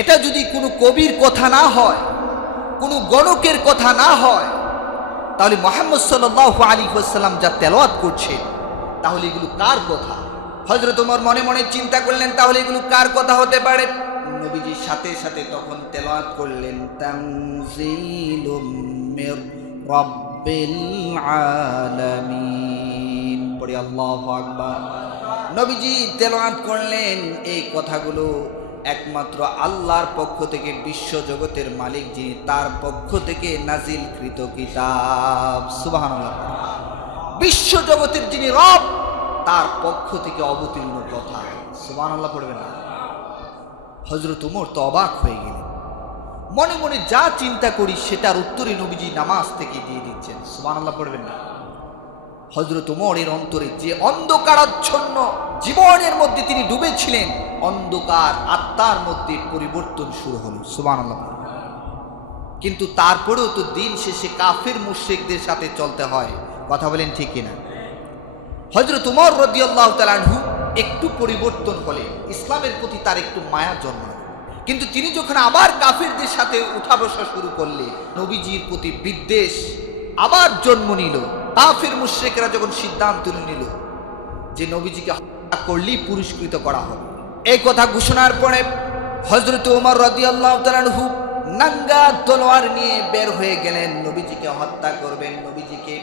এটা যদি কোনো কবির কথা না হয়, কোনো গণকের কথা না হয়, তাহলে মোহাম্মদ সাল্লাহ আলী সাল্লাম যা তেলাওয়াত করছে তাহলে এগুলো কার কথা? হজরত তোমার মনে মনে চিন্তা করলেন, তাহলে এগুলো কার কথা হতে পারে? নবীজির সাথে সাথে তখন তেলাওয়াত করলেন আল্লাহু আকবার। নবীজি তেলাওয়াত করলেন, এই কথাগুলো একমাত্র আল্লাহর পক্ষ থেকে বিশ্ব জগতের মালিক যিনি তার পক্ষ থেকে নাজিলকৃত কিতাব। সুবহানাল্লাহ। বিশ্ব জগতের যিনি রব, তার পক্ষ থেকে অবতীর্ণ কথা। সুবহানাল্লাহ পড়বেন না। হজরত উমর তো অবাক হয়ে গেলেন। মনে মনে যা চিন্তা করি, সেটার উত্তরে নবীজি নামাজ থেকে দিয়ে দিচ্ছেন। সুবহানাল্লাহ পড়বেন না। হজরত উমরের অন্তরে যে অন্ধকারাচ্ছন্ন জীবনের মধ্যে তিনি ডুবেছিলেন, অন্ধকার আত্মার মধ্যে পরিবর্তন শুরু হলো। সুবান কিন্তু তারপরেও তো দিন শেষে কাফের মুশ্রিকদের সাথে চলতে হয়। কথা বলেন ঠিক কিনা? হজরত উমর রদিয়াল্লাহ তালানহু একটু পরিবর্তন হলে, ইসলামের প্রতি তার একটু মায়া জন্মাল কিন্তু তিনি যখন আবার কাফেরদের সাথে উঠা বসা শুরু করলে, নবীজির প্রতি বিদ্বেষ আবার জন্ম নিল। কাফের মুশ্রিকরা যখন সিদ্ধান্ত নিল যে নবীজিকে হত্যা করলেই পুরস্কৃত করা হবে, এই কথা ঘোষণার পরে হজরত উমর রদিয়াল্লাহ তালানহু নাঙ্গা তলোয়ার নিয়ে বের হয়ে গেলেন। নবীজিকে হত্যা করবেন, নবীজিকে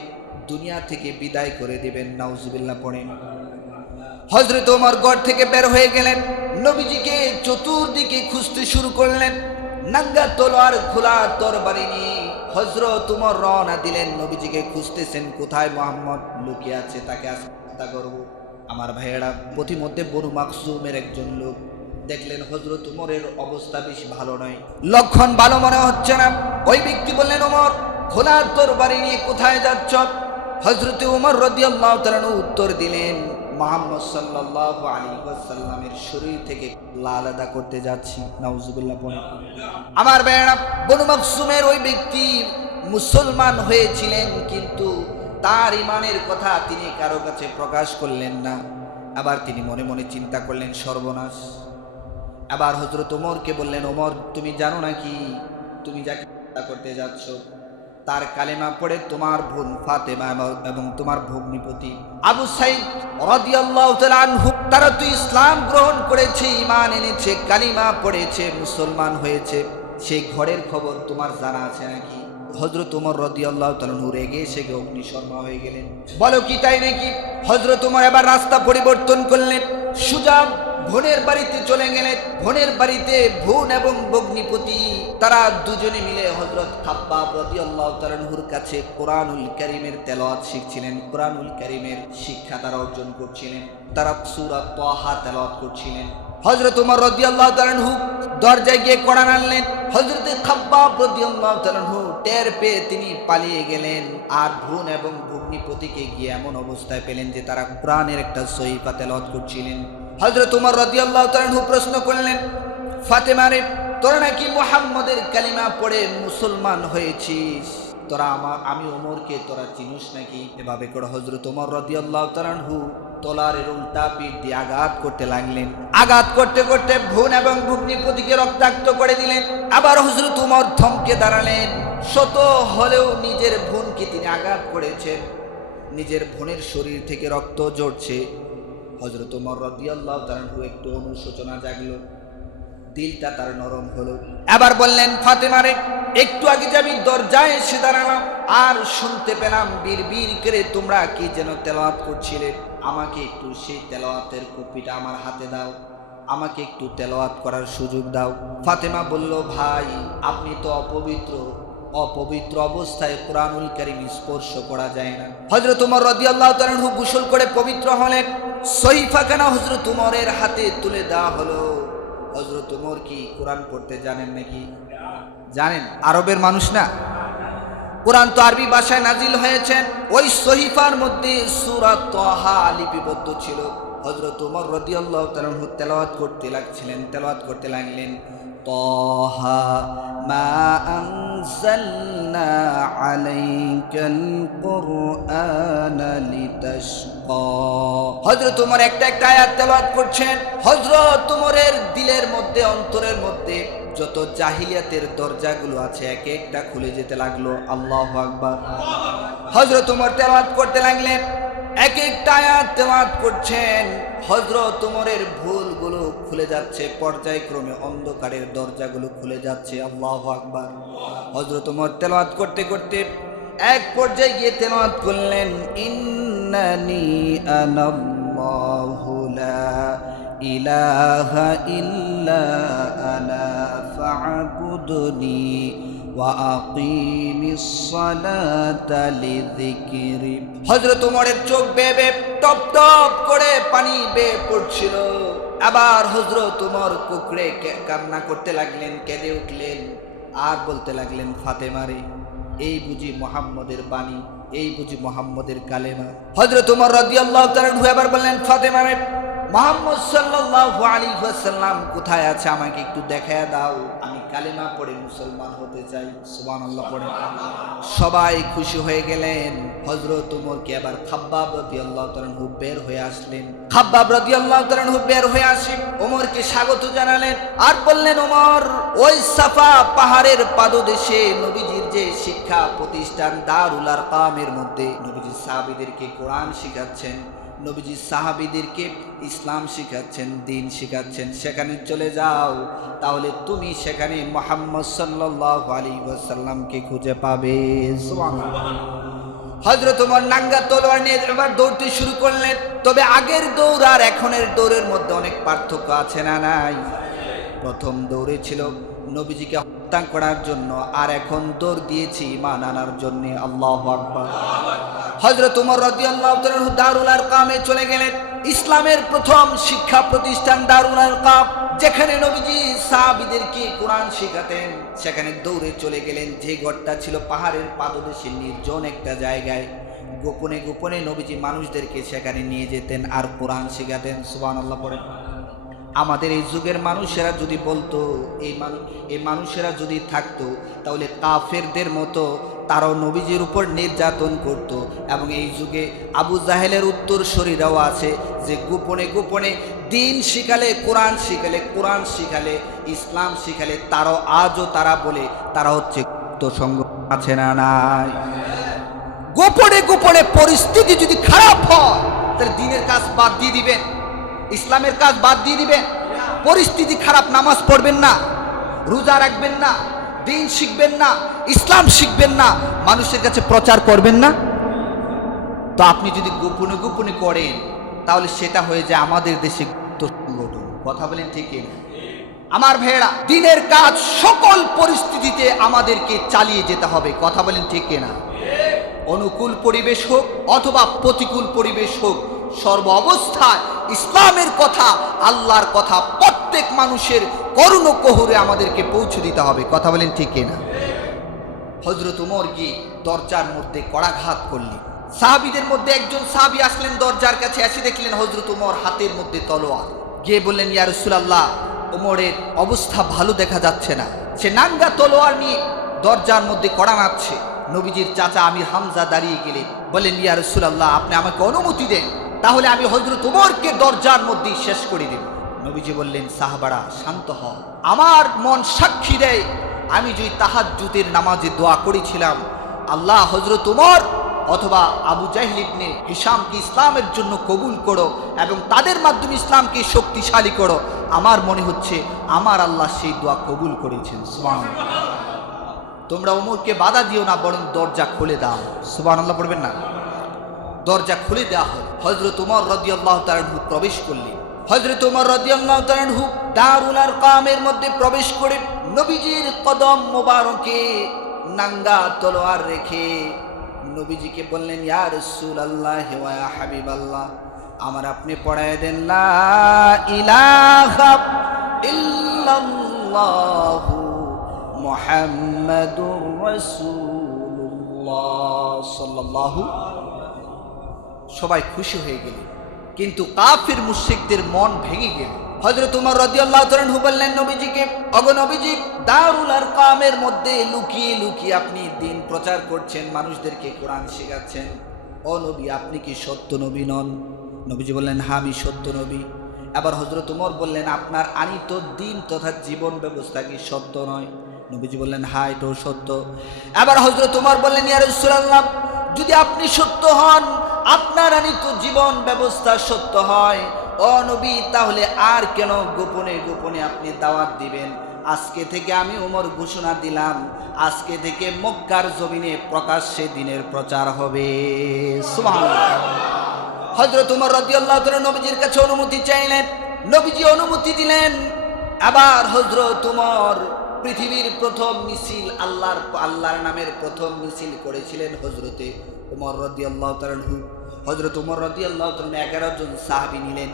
দুনিয়া থেকে বিদায় করে দেবেন। নাউজুবিল্লাহ পড়ে হজরত ওমর গড় থেকে বের হয়ে গেলেন। নবীজিকে চতুর্দিকে খুঁজতে শুরু করলেন। নাঙ্গা তলোয়ার খোলা তরবারি নিয়ে হজরত উমর রওনা দিলেন। নবীজিকে খুঁজতেছেন, কোথায় মোহাম্মদ? লুকিয়ে আছে তাকে হত্যা করব। আমার ভাইয়েরা, প্রতিমধ্যে বনু মাকসুমের একজন লোক। দেখলেন হজরত উমরের অবস্থা বেশ ভালো নয়। লক্ষণ ভালো মনে হচ্ছে না। ওই ব্যক্তি বললেন ওমর খোলা তরবারি নিয়ে কোথায় যাচ্ছ? হজরত উমর রদিয়াল্লাহ তালানু উত্তর দিলেন মোহাম্মদ সাল্লাহ আলী সাল্লামের শরীর থেকে লাল আদা করতে যাচ্ছি। নাউজুবিল্লাহ পড়ে আমার বেড়া, বনু মাকসুমের ওই ব্যক্তি মুসলমান হয়েছিলেন, কিন্তু তার ইমানের কথা তিনি কারও কাছে প্রকাশ করলেন না। আবার তিনি মনে মনে চিন্তা করলেন, সর্বনাশ। আবার হজরত ওমরকে বললেন, ওমর, তুমি জানো নাকি? তুমি যাকে করতে যাচ্ছ তার কালেমা পড়ে তোমার বোন ফাতেমা এবং- তোমার ভগ্নিপতি। আবু সাইদ আনহু, তারা তো ইসলাম গ্রহণ করেছে ইমান এনেছে, কালিমা পড়েছে, মুসলমান হয়েছে। সেই ঘরের খবর তোমার জানা আছে নাকি? হজরত উমর রদিয়াল্লাহু তাআলা রেগে এসে গিয়ে অগ্নিশর্মা হয়ে গেলেন। বলো কি তাই নাকি? হজরত উমর এবার রাস্তা পরিবর্তন করলেন। সুজা বোনের বাড়িতে চলে গেলেন। বোনের বাড়িতে বোন এবং ভগ্নিপতি তারা দুজনে মিলে হজরত খাব্বাব রাদিয়াল্লাহু তাআলার কাছে কোরআনুল কারীমের তেলাওয়াত শিখছিলেন। কোরআনুল কারীমের শিক্ষা তারা অর্জন করছিলেন। তারা সূরা তাহা তেলাওয়াত করছিলেন। হজরত উমর রাদিয়াল্লাহু তাআলাহু দরজায় গিয়ে কোরআন আনলেন হজরত খাব্বাব রাদিয়াল্লাহু তাআলাহু টের পেয়ে তিনি পালিয়ে গেলেন। আর ভুন এবং ভগ্নিপতিকে গিয়ে এমন অবস্থায় পেলেন যে তারা কোরআনের একটা সহিফা লত করছিলেন। হজরত উমর আল্লাহ তালু প্রশ্ন করলেন ফাতেমারে তোরা নাকি মোহাম্মদের কালিমা পড়ে মুসলমান হয়েছিস? তোরা আমার, আমি ওমরকে তোরা চিনিস নাকি? এভাবে করে হজরত ওমর রাদিয়াল্লাহু তাআলাহু তলারের উল্টা পিঠ দিয়ে আঘাত করতে লাগলেন। আঘাত করতে করতে ভুন এবং ভগ্নিপতিকে রক্তাক্ত করে দিলেন। আবার হজরত উমর থমকে দাঁড়ালেন। শত হলেও নিজের ভুনকে তিনি আঘাত করেছেন। নিজের বোনের শরীর থেকে রক্ত জড়ছে হজরত উমর রাদিয়াল্লাহু তাআলাহু একটু অনুশোচনা জাগলো। দিলটা তার নরম হলো। এবার বললেন ফাতেমারে একটু আগে যে আমি দরজায় এসে দাঁড়ালাম, আর শুনতে পেলাম বীর করে তোমরা কি যেন তেলাওয়াত করছিলে। আমাকে একটু সেই তেলাওয়াতের কপিটা আমার হাতে দাও। আমাকে একটু তেলাওয়াত করার সুযোগ দাও। ফাতেমা বলল, ভাই, আপনি তো অপবিত্র। অপবিত্র অবস্থায় কোরআনুল কারিম স্পর্শ করা যায় না। হজরত উমর রাদিয়াল্লাহু তাআলা গোসল করে পবিত্র হলেন। সহিফাখানা হজরত উমরের হাতে তুলে দেওয়া হলো। হজরত উমর কি কোরআন পড়তে জানেন নাকি? জানেন, আরবের মানুষ না। কোরআন তো আরবি ভাষায় নাজিল হয়েছেন ওই সহিফার মধ্যে সূরা তাহা লিপিবদ্ধ ছিল। হযরত ওমর রাদিয়াল্লাহু তাআলা তেলাওয়াত করতে লাগছিলেন, তেলাওয়াত করতে লাগলেন, তাহা মা আনজালনা আলাইকাল কুরআনা লিতাশকা। হযরত ওমর একটা একটা আয়াত তেলাওয়াত করছেন। হযরত ওমরের দিলের মধ্যে, অন্তরের মধ্যে যত জাহিলিয়াতের দরজাগুলো আছে, এক একটা খুলে যেতে লাগল। আল্লাহ আকবার। হজরত উমর তেলাওয়াত করতে লাগলেন। এক একটা আয়াত তেলাওয়াত করছেন। হজরত উমরের ভুলগুলো খুলে যাচ্ছে, পর্যায়ক্রমে অন্ধকারের দরজাগুলো খুলে যাচ্ছে। আল্লাহ আকবার। হজরত উমর তেলাওয়াত করতে করতে এক পর্যায়ে গিয়ে তেলাওয়াত করলেন, ইন্নানি আনাল্লাহু লা ইল্লা চোখ টপ টপ করে পানি বেয়ে পড়ছিল। আবার হজর ওমর কুকড়ে কান্না করতে লাগলেন, কেঁদে উঠলেন, আর বলতে লাগলেন, ফাতেমারে, এই বুঝি মোহাম্মদের বাণী, এই বুঝি মোহাম্মদের কালেমা। হজরত উমর রদিয়াল্লাহ তারা বললেন, ফাতেমারে মোহাম্মদ সাল্লাল্লাহু আলাইহি ওয়াসাল্লাম কোথায় আছে আমাকে একটু দেখায় দাও। আমি কালিমা পড়ে মুসলমান হতে চাই। সুবহানাল্লাহ পড়ে। সবাই খুশি হয়ে গেলেন। হযরত ওমরকে আবার খাব্বাব রাদিয়াল্লাহু তাআলা বের হয়ে আসলেন। খাব্বাব রাদিয়াল্লাহু তাআলা বের হয়ে আসি। ওমরকে স্বাগত জানালেন। আর বললেন ওমর ওই সাফা পাহাড়ের পাদদেশে নবীজির যে শিক্ষা প্রতিষ্ঠান দারুল আরকামের মধ্যে নবীজি সাহাবীদেরকে কোরআন শিখাচ্ছেন। নবীজি সাহাবিদেরকে ইসলাম শিখাচ্ছেন দিন শিখাচ্ছেন সেখানে চলে যাও। তাহলে তুমি সেখানে মোহাম্মদ সাল্লাল্লাহু আলাইহি ওয়াসাল্লামকে খুঁজে পাবে। হজরত তোমার নাঙ্গা তলোয়ার নিয়ে এবার দৌড়তে শুরু করলেন। তবে আগের দৌড় আর এখনের দৌড়ের মধ্যে অনেক পার্থক্য আছে না নাই? প্রথম দৌড়ে ছিল নবীজিকে হত্যা করার জন্য আর এখন দৌড় দিয়েছি ইমান আনার জন্যে। আল্লাহ আকবার। হজরত উমর রাদিয়াল্লাহু দারুল আরকামে চলে গেলেন। ইসলামের প্রথম শিক্ষা প্রতিষ্ঠান দারুল আরকাম, যেখানে নবীজি সাহাবীদেরকে কোরআন শেখাতেন। সেখানে দৌড়ে চলে গেলেন। যে ঘরটা ছিল পাহাড়ের পাদদেশে, নির্জন একটা জায়গায়। গোপনে গোপনে নবীজি মানুষদেরকে সেখানে নিয়ে যেতেন আর কোরআন শেখাতেন। সুবহানাল্লাহ পড়ে আমাদের এই যুগের মানুষেরা যদি বলতো, এই মানুষ এই মানুষেরা যদি থাকতো, তাহলে কাফেরদের মতো তারাও নবীজির উপর নির্যাতন করত। এবং এই যুগে আবু জাহেলের উত্তর শরীরাও আছে যে গোপনে গোপনে দিন শিখালে কোরআন শিখালে কোরআন শিখালে, ইসলাম শিখালে, তারাও আজও তারা বলে, তারা হচ্ছে সঙ্গ আছে না নাই? গোপনে গোপনে পরিস্থিতি যদি খারাপ হয়, তাহলে দিনের কাজ বাদ দিয়ে দিবেন। ইসলামের কাজ বাদ দিয়ে দিবেন। পরিস্থিতি খারাপ, নামাজ পড়বেন না, রোজা রাখবেন না, দিন শিখবেন না, ইসলাম শিখবেন না, মানুষের কাছে প্রচার করবেন না। তো আপনি যদি গোপনে গোপনে করেন, তাহলে সেটা হয়ে যায় আমাদের দেশে কথা বলেন ঠিক না আমার ভেড়া দিনের কাজ সকল পরিস্থিতিতে আমাদেরকে চালিয়ে যেতে হবে। কথা বলেন ঠিক না অনুকূল পরিবেশ হোক অথবা প্রতিকূল পরিবেশ হোক সর্ব অবস্থায় ইসলামের কথা, আল্লাহর কথা প্রত্যেক মানুষের করুণ কোহরে আমাদেরকে পৌঁছে দিতে হবে। কথা বলেন ঠিক না হজরত উমর গিয়ে দরজার মধ্যে কড়াঘাত করলেন। সাহাবিদের মধ্যে একজন সাহাবি আসলেন দরজার কাছে, এসে দেখলেন হজরত উমর হাতের মধ্যে তলোয়ার। গিয়ে বললেন, ইয়া রসুলাল্লাহ, উমরের অবস্থা ভালো দেখা যাচ্ছে না। সে নাঙ্গা তলোয়ার নিয়ে দরজার মধ্যে কড়া নাচ্ছে নবীজির চাচা আমির হামজা দাঁড়িয়ে গেলেন। বলেন ইয়া রসুলাল্লাহ, আপনি আমাকে অনুমতি দেন। তাহলে আমি হজরত উমরকে দরজার মধ্যেই শেষ করে দেব। নবীজি বললেন, সাহাবারা, শান্ত হ আমার মন সাক্ষী দেয়। আমি যদি তাহার তাহাজ্জুদের নামাজে দোয়া করেছিলাম, আল্লাহ হজরত উমর অথবা আবু জাহিল হিসামকে ইসলামের জন্য কবুল করো এবং তাদের মাধ্যমে ইসলামকে শক্তিশালী করো। আমার মনে হচ্ছে, আমার আল্লাহ সেই দোয়া কবুল করেছেন। সুবহানাল্লাহ। তোমরা উমরকে বাধা দিও না, বরং দরজা খুলে দাও। সুবান আল্লাহ পড়বেন না? দরজা খুলে দেওয়া হল। হজরত উমর রদি আল্লাহ তালানহু প্রবেশ করলেন। হজরত উমর রদি আল্লাহ তালানহু দারুল আর কামের মধ্যে প্রবেশ করে নবীজির কদম মোবারকে নাঙ্গা তলোয়ার রেখে নবীজিকে বললেন, ইয়া রসুল আল্লাহ ওয়া হাবিব আল্লাহ আমার আপনি পড়ায় দেন, লা ইলাহা ইল্লাল্লাহু মুহাম্মাদুর সাল্লাল্লাহু সবাই খুশি হয়ে গেল। কিন্তু কাফির মুশরিকদের মন ভেঙে গেল। হযরত উমর রাদিয়াল্লাহু তাআলা বললেন, নবীজিকে, অগ নবীজি, দারুল আরকামের মধ্যে লুকিয়ে লুকিয়ে আপনি দিন প্রচার করছেন, মানুষদেরকে কোরআন শেখাচ্ছেন। ও নবী, আপনি কি সত্য নবী নন? নবীজি বললেন হ্যাঁ আমি সত্য নবী। আবার হজরত উমর বললেন, আপনার আনিত দিন তথা জীবন ব্যবস্থা কি সত্য নয়? নবীজি বললেন হ্যাঁ এটাও সত্য। আবার হজরত উমর বললেন, ইয়া রাসূলুল্লাহ, যদি আপনি সত্য হন আপনার আনিত জীবন ব্যবস্থা সত্য হয়। ও নবী, তাহলে আর কেন গোপনে গোপনে আপনি দাওয়াত দিবেন? আজকে থেকে আমি উমর ঘোষণা দিলাম, আজকে থেকে মক্কার জমিনে প্রকাশ্যে দিনের প্রচার হবে। হজরত উমর রাদিয়াল্লাহু নবীজির কাছে অনুমতি চাইলেন, নবীজি অনুমতি দিলেন। আবার হজরত উমর পৃথিবীর প্রথম মিছিল, আল্লাহর আল্লাহর নামের প্রথম মিছিল করেছিলেন হজরতে উমর রাদিয়াল্লাহু তাআলা হজরত উমর রাদিয়াল্লাহু তাআলা এগারো জন সাহাবী নিলেন,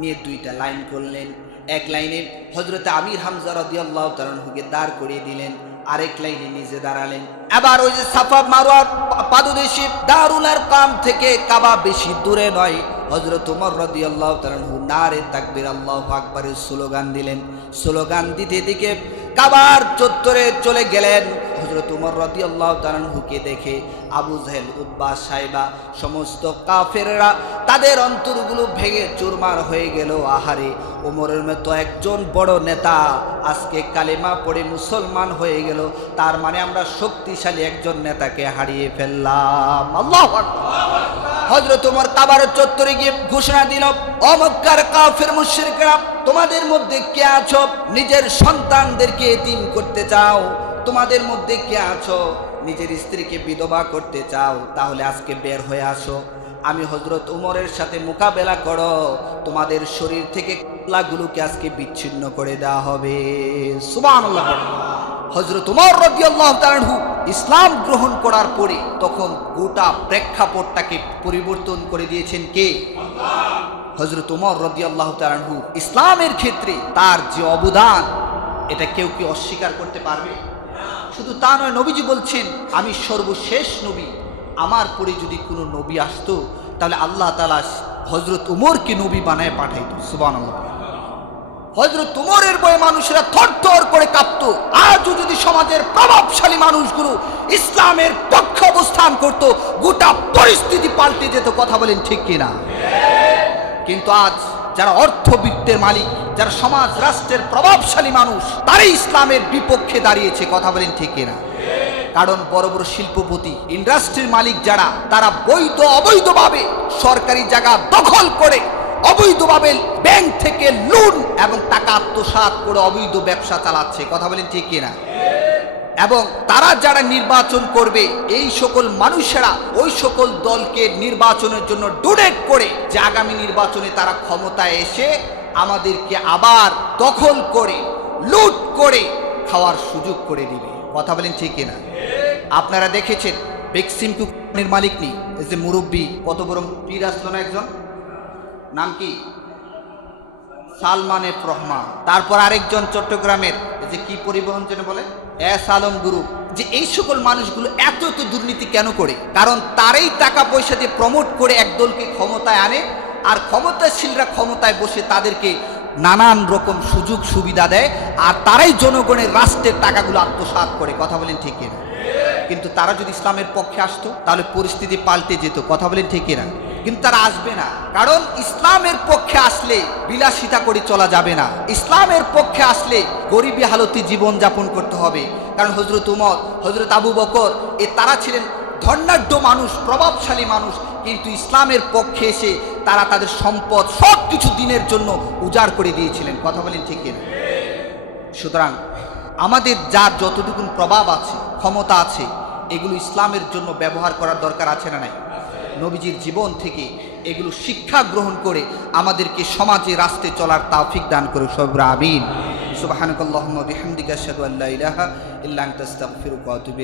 নিয়ে দুইটা লাইন করলেন। এক লাইনে হজরত আমির হামজা রাদিয়াল্লাহু তাআলাকে দাঁড় করিয়ে দিলেন, আরেক লাইনে নিজে দাঁড়ালেন। আবার ওই যে সাফা মারোয়ার পাদদেশে দারুলার কাম থেকে কাবা বেশি দূরে নয়। হজরত উমর রাদিয়াল্লাহু তাআলা নারে তাকবীর আল্লাহু আকবারের স্লোগান দিলেন। স্লোগান দিতে দিকে কাবার চত্বরে চলে গেলেন। হজরত উমর রাদিয়াল্লাহু তাআলা হুকে দেখে আবু জাহেল উদ্বা সাইবা সমস্ত কাফেররা তাদের অন্তরগুলো ভেঙে চুরমার হয়ে গেল। আহারে ওমরের মতো একজন বড় নেতা আজকে কালেমা পড়ে মুসলমান হয়ে গেল। তার মানে আমরা শক্তিশালী একজন নেতাকে হারিয়ে ফেললাম। আল্লাহ হজরত তোমার কাবার চত্বরে গিয়ে ঘোষণা দিল অমক্কার কাফের মুশরিকরা, তোমাদের মধ্যে কে আছো? নিজের সন্তানদেরকে এতিম করতে চাও? তোমাদের মধ্যে কে আছো? নিজের স্ত্রীকে বিধবা করতে চাও, তাহলে আজকে বের হয়ে আসো। আমি হজরত উমরের সাথে মোকাবেলা করো। তোমাদের শরীর থেকে গুলোকে আজকে বিচ্ছিন্ন করে দেওয়া হবে। সুবহানাল্লাহ। হজরত উমর রাদিয়াল্লাহু তাআলাহু ইসলাম গ্রহণ করার পরে তখন গোটা প্রেক্ষাপটটাকে পরিবর্তন করে দিয়েছেন কে? হজরত উমর রাদিয়াল্লাহু তাআলাহু ইসলামের ক্ষেত্রে তার যে অবদান, এটা কেউ কি অস্বীকার করতে পারবে? শুধু তা নয়, নবীজি বলছেন, আমি সর্বশেষ নবী। আমার পরে যদি কোনো নবী আসতো, তাহলে আল্লাহ তালা হজরত উমরকে নবী বানায় পাঠাইত। সুবান হজরত উমরের বয়ে মানুষেরা থরথর করে কাঁপত। আজও যদি সমাজের প্রভাবশালী মানুষগুলো ইসলামের পক্ষে অবস্থান করত, গোটা পরিস্থিতি পাল্টে যেত। কথা বলেন ঠিক কিনা? কিন্তু আজ যারা অর্থবিত্তের মালিক, যারা সমাজ রাষ্ট্রের প্রভাবশালী মানুষ, তারাই ইসলামের বিপক্ষে দাঁড়িয়েছে, কথা বলেন ঠিক কিনা? কারণ বড় বড় শিল্পপতি, ইন্ডাস্ট্রির মালিক যারা, তারা বৈধ অবৈধভাবে সরকারি জায়গা দখল করে, অবৈধভাবে ব্যাংক থেকে লুন এবং টাকা আত্মসাৎ করে অবৈধ ব্যবসা চালাচ্ছে, কথা বলেন ঠিক কিনা? এবং তারা যারা নির্বাচন করবে, এই সকল মানুষেরা ওই সকল দলকে নির্বাচনের জন্য ডোনেট করে, যে আগামী নির্বাচনে তারা ক্ষমতায় এসে আমাদেরকে আবার দখল করে, লুট করে খাওয়ার সুযোগ করে দিবে। কথা বলেন ঠিক কিনা? আপনারা দেখেছেন বেক্সিম মালিক নেই যে মুরব্বী, কত বড় পীর আসলো না একজন? নাম কি? সালমান এফ রহমান। তারপর আরেকজন চট্টগ্রামের যে কি পরিবহন যেন বলে? এস আলম গুরু, যে এই সকল মানুষগুলো এত এত দুর্নীতি কেন করে? কারণ তারাই টাকা পয়সা দিয়ে প্রমোট করে একদলকে ক্ষমতায় আনে, আর ক্ষমতাশীলরা ক্ষমতায় বসে তাদেরকে নানান রকম সুযোগ সুবিধা দেয়, আর তারাই জনগণের রাষ্ট্রের টাকাগুলো আত্মসাৎ করে। কথা বলেন ঠিক কিনা? কিন্তু তারা যদি ইসলামের পক্ষে আসতো, তাহলে পরিস্থিতি পাল্টে যেত। কথা বলেন ঠিক কিনা? কিন্তু তারা আসবে না। কারণ ইসলামের পক্ষে আসলে বিলাসিতা করে চলা যাবে না। ইসলামের পক্ষে আসলে গরিবী হালতি জীবন যাপন করতে হবে। কারণ হজরত উমর হজরত আবু বকর, এ তারা ছিলেন ধর্নাঢ্য মানুষ, প্রভাবশালী মানুষ। কিন্তু ইসলামের পক্ষে এসে তারা তাদের সম্পদ সব কিছু দিনের জন্য উজাড় করে দিয়েছিলেন। কথা বলেন ঠিক কিনা? সুতরাং আমাদের যার যতটুকুন প্রভাব আছে, ক্ষমতা আছে, এগুলো ইসলামের জন্য ব্যবহার করার দরকার আছে না নাই? নবীজির জীবন থেকে এগুলো শিক্ষা গ্রহণ করে আমাদেরকে সমাজে রাস্তে চলার তাফিক দান করে সবরা আমিন। সুবহানাকাল্লাহুম্মা বিহামদিকা আশহাদু আল্লা ইলাহা ইল্লা বিলেক ওয়া আতুবু